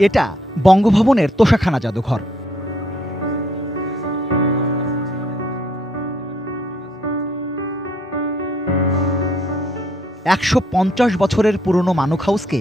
এটা বঙ্গভবনের তোশাখানা জাদুঘর। $150 বছরের পুরনো মানুক হাউসকে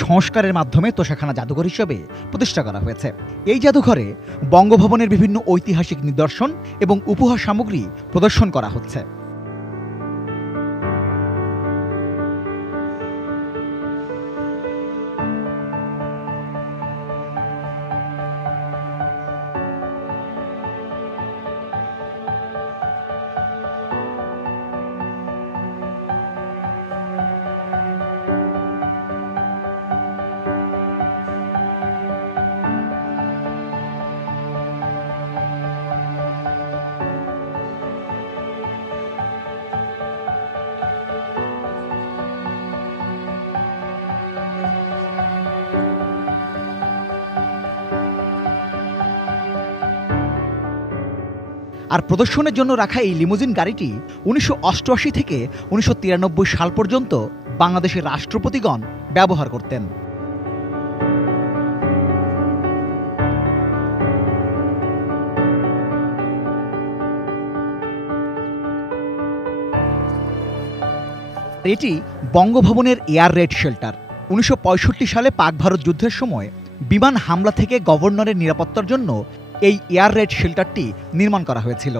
সংস্কারের মাধ্যমে তোশাখানা জাদুঘর হিসেবে প্রতিষ্ঠা করা হয়েছে। এই জাদুঘরে বঙ্গভবনের বিভিন্ন ঐতিহাসিক নিদর্শন এবং উপহার সামগ্রী প্রদর্শন করা হচ্ছে। আর প্রদর্শনের জন্য রাখা এই লিমুজিন গাড়িটি 1988 থেকে 1993 সাল পর্যন্ত বাংলাদেশের রাষ্ট্রপতিগণ ব্যবহার করতেন। এটি বঙ্গভবনের এয়ার রেড শেল্টার। 1965 সালে পাক ভারত যুদ্ধের সময় বিমান হামলা থেকে গভর্নরের নিরাপত্তার জন্য এই এয়ার রেড শেল্টারটি নির্মাণ করা হয়েছিল।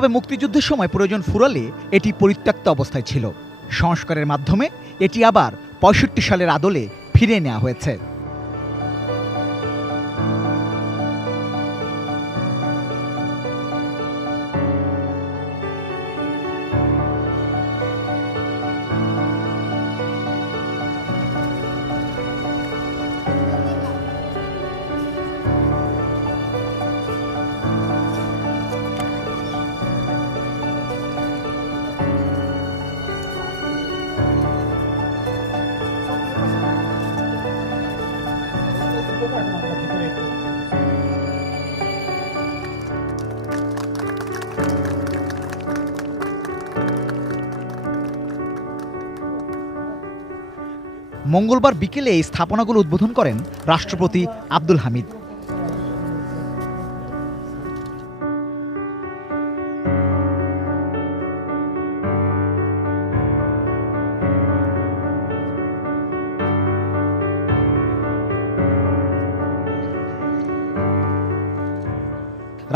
তবে মুক্তিযুদ্ধের সময় প্রয়োজন ফুরালে এটি পরিত্যক্ত অবস্থায় ছিল। সংস্কারের মাধ্যমে এটি আবার 65 সালের আদলে ফিরিয়ে নেওয়া হয়েছে। মঙ্গলবার বিকেলে এই স্থাপনাগুলো উদ্বোধন করেন রাষ্ট্রপতি আব্দুল হামিদ।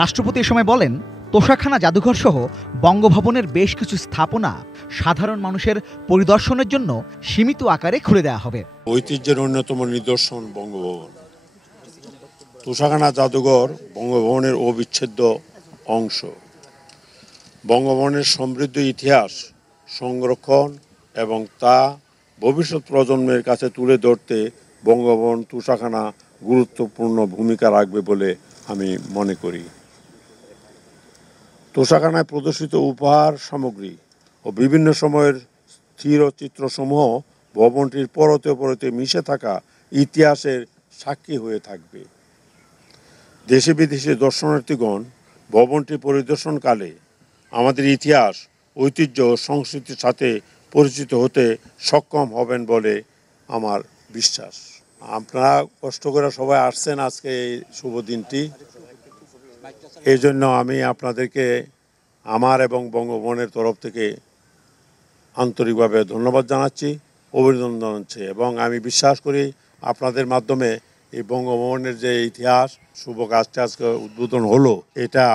রাষ্ট্রপতি এ সময় বলেন, তোশাখানা জাদুঘর সহ বঙ্গভবনের বেশ কিছু স্থাপনা সাধারণ মানুষের পরিদর্শনের জন্য সীমিত আকারে খুলে দেওয়া হবে। ঐতিহ্যের অন্যতম নিদর্শন বঙ্গভবন। তোশাখানা জাদুঘর বঙ্গভবনের অবিচ্ছেদ্য অংশ। বঙ্গভবনের সমৃদ্ধ ইতিহাস সংরক্ষণ এবং তা ভবিষ্যৎ প্রজন্মের কাছে তুলে ধরতে বঙ্গভবন তোশাখানা গুরুত্বপূর্ণ ভূমিকা রাখবে বলে আমি মনে করি। তোশাখানায় প্রদর্শিত উপহার সামগ্রী ও বিভিন্ন সময়ের স্থিরচিত্রসমূহ ভবনটির পরতে পরতে মিশে থাকা ইতিহাসের সাক্ষী হয়ে থাকবে। দেশে বিদেশে দর্শনার্থীগণ ভবনটি পরিদর্শনকালে আমাদের ইতিহাস, ঐতিহ্য ও সংস্কৃতির সাথে পরিচিত হতে সক্ষম হবেন বলে আমার বিশ্বাস। আপনারা কষ্ট করে সবাই আসছেন আজকে এই শুভ দিনটি, এই জন্য আমি আপনাদেরকে আমার এবং বঙ্গভবনের তরফ থেকে আন্তরিকভাবে ধন্যবাদ জানাচ্ছি, অভিনন্দন জানাচ্ছি এবং আমি বিশ্বাস করি আপনাদের মাধ্যমে এই বঙ্গভবনের যে ইতিহাস শুভ কাজটা আজকে উদ্বোধন হলো, এটা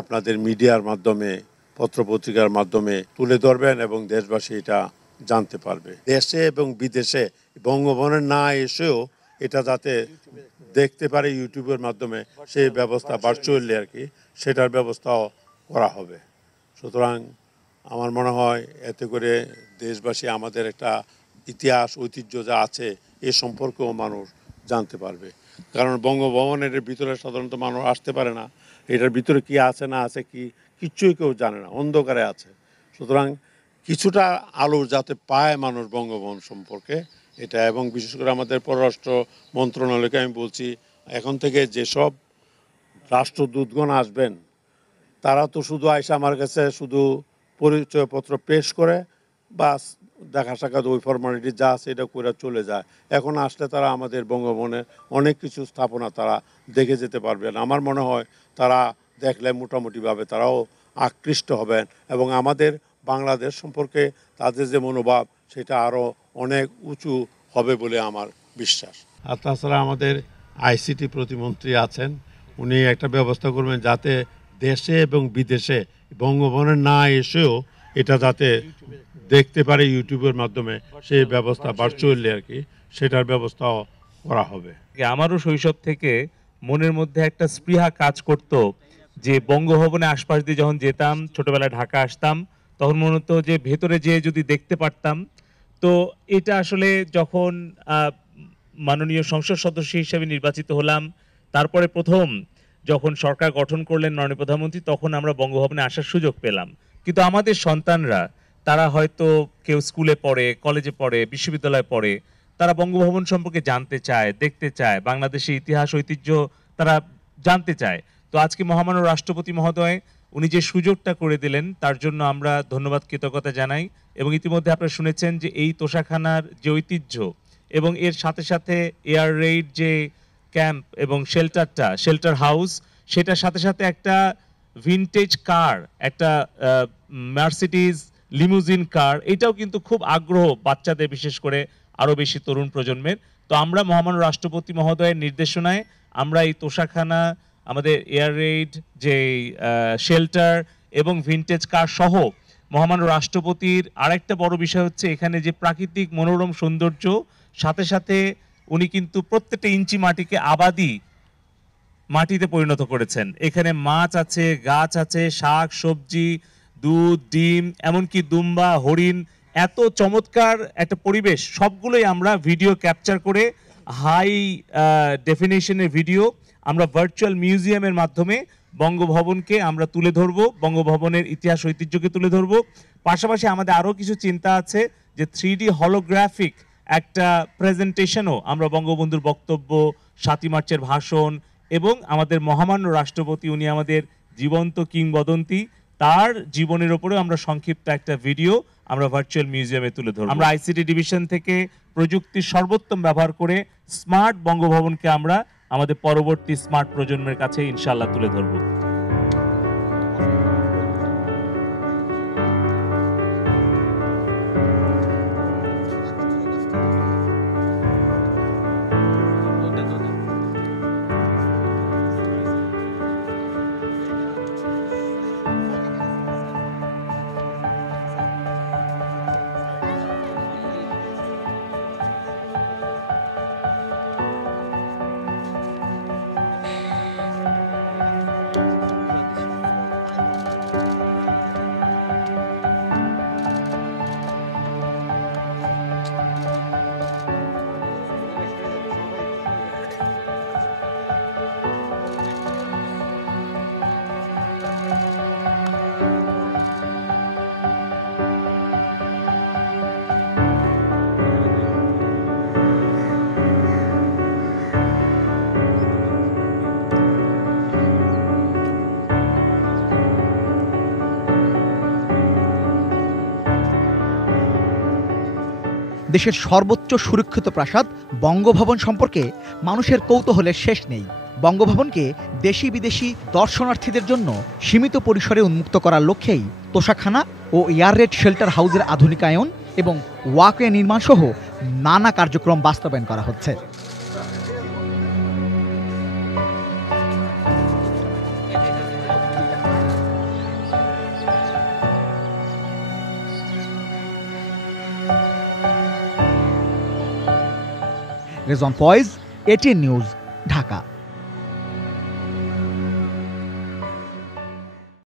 আপনাদের মিডিয়ার মাধ্যমে পত্রপত্রিকার মাধ্যমে তুলে ধরবেন এবং দেশবাসী এটা জানতে পারবে। দেশে এবং বিদেশে বঙ্গভবনে না এসেও এটা যাতে দেখতে পারে ইউটিউবের মাধ্যমে সেই ব্যবস্থা ভার্চুয়ালি আর কি সেটার ব্যবস্থাও করা হবে। সুতরাং আমার মনে হয় এতে করে দেশবাসী আমাদের একটা ইতিহাস ঐতিহ্য যা আছে এ সম্পর্কেও মানুষ জানতে পারবে। কারণ বঙ্গভবনের ভিতরে সাধারণত মানুষ আসতে পারে না, এটার ভিতরে কি আছে না আছে কিচ্ছুই কেউ জানে না, অন্ধকারে আছে। সুতরাং কিছুটা আলো যাতে পায় মানুষ বঙ্গভবন সম্পর্কে এটা, এবং বিশেষ করে আমাদের পররাষ্ট্র মন্ত্রণালয়কে আমি বলছি এখন থেকে যেসব রাষ্ট্রদূতগণ আসবেন তারা তো শুধু আইসা আমার কাছে শুধু পরিচয়পত্র পেশ করে বা দেখা সাক্ষাৎ ওই ফর্মালিটি যা আছে এটা করে চলে যায়। এখন আসলে তারা আমাদের বঙ্গভবনে অনেক কিছু স্থাপনা তারা দেখে যেতে পারবেন। আমার মনে হয় তারা দেখলে মোটামুটিভাবে তারাও আকৃষ্ট হবেন এবং আমাদের বাংলাদেশ সম্পর্কে তাদের যে মনোভাব সেটা আরও অনেক উঁচু হবে বলে আমার বিশ্বাস। আর তাছাড়া আমাদের আইসিটি প্রতিমন্ত্রী আছেন, উনি একটা ব্যবস্থা করবেন যাতে দেশে এবং বিদেশে বঙ্গভবনে না এসেও এটা যাতে দেখতে পারে ইউটিউবের মাধ্যমে সেই ব্যবস্থা ভার্চুয়ালি আর কি সেটার ব্যবস্থাও করা হবে। আমারও শৈশব থেকে মনের মধ্যে একটা স্পৃহা কাজ করত যে বঙ্গভবনে আশপাশ দিয়ে যখন যেতাম, ছোটবেলায় ঢাকা আসতাম, তখন মনে হতো যে ভেতরে যেয়ে যদি দেখতে পারতাম। তো এটা আসলে যখন মাননীয় সংসদ সদস্য হিসেবে নির্বাচিত হলাম, তারপরে প্রথম যখন সরকার গঠন করলেন মাননীয় প্রধানমন্ত্রী, তখন আমরা বঙ্গভবনে আসার সুযোগ পেলাম। কিন্তু আমাদের সন্তানরা, তারা হয়তো কেউ স্কুলে পড়ে, কলেজে পড়ে, বিশ্ববিদ্যালয়ে পড়ে, তারা বঙ্গভবন সম্পর্কে জানতে চায়, দেখতে চায়, বাংলাদেশের ইতিহাস ঐতিহ্য তারা জানতে চায়। তো আজকে মহামান্য রাষ্ট্রপতি মহোদয় উনি যে সুযোগটা করে দিলেন তার জন্য আমরা ধন্যবাদ কৃতজ্ঞতা জানাই। এবং ইতিমধ্যে আপনারা শুনেছেন যে এই তোষাখানার যে ঐতিহ্য এবং এর সাথে সাথে এয়ার রেইড যে ক্যাম্প এবং শেল্টার হাউস, সেটার সাথে সাথে একটা ভিনটেজ কার, একটা মার্সিডিজ লিমুজিন কার, এটাও কিন্তু খুব আগ্রহ বাচ্চাদের, বিশেষ করে আরও বেশি তরুণ প্রজন্মের। তো আমরা মহামান্য রাষ্ট্রপতি মহোদয়ের নির্দেশনায় আমরা এই তোষাখানা, আমাদের এয়ার রেইড যে শেল্টার এবং ভিনটেজ কার সহ মহামান্য রাষ্ট্রপতির আরেকটা বড় বিষয় হচ্ছে এখানে যে প্রাকৃতিক মনোরম সৌন্দর্য, সাথে সাথে উনি কিন্তু প্রত্যেকটা ইঞ্চি মাটিকে আবাদি মাটিতে পরিণত করেছেন। এখানে মাছ আছে, গাছ আছে, শাক সবজি, দুধ, ডিম, এমনকি দুম্বা, হরিণ, এত চমৎকার একটা পরিবেশ, সবগুলোই আমরা ভিডিও ক্যাপচার করে হাই ডেফিনেশনের ভিডিও আমরা ভার্চুয়াল মিউজিয়ামের মাধ্যমে বঙ্গভবনকে আমরা তুলে ধরবো, বঙ্গভবনের ইতিহাস ঐতিহ্যকে তুলে ধরবো। পাশাপাশি আমাদের আরও কিছু চিন্তা আছে যে 3D হলোগ্রাফিক একটা প্রেজেন্টেশনও আমরা বঙ্গবন্ধুর বক্তব্য, ৭ই মার্চের ভাষণ এবং আমাদের মহামান্য রাষ্ট্রপতি, উনি আমাদের জীবন্ত কিংবদন্তি, তার জীবনের ওপরেও আমরা সংক্ষিপ্ত একটা ভিডিও আমরা ভার্চুয়াল মিউজিয়ামে তুলে ধরব। আমরা আইসিটি ডিভিশন থেকে প্রযুক্তির সর্বোত্তম ব্যবহার করে স্মার্ট বঙ্গভবনকে আমরা আমাদের পরবর্তী স্মার্ট প্রজন্মের কাছে ইনশাআল্লাহ তুলে ধরব। দেশের সর্বোচ্চ সুরক্ষিত প্রাসাদ বঙ্গভবন সম্পর্কে মানুষের কৌতূহলের শেষ নেই। বঙ্গভবনকে দেশি বিদেশি দর্শনার্থীদের জন্য সীমিত পরিসরে উন্মুক্ত করার লক্ষ্যেই তোষাখানা ও এয়ার রেড শেল্টার হাউসের আধুনিকায়ন এবং ওয়াকওয়ে নির্মাণ সহ নানা কার্যক্রম বাস্তবায়ন করা হচ্ছে। Rezon Foyez, ATN news, Dhaka.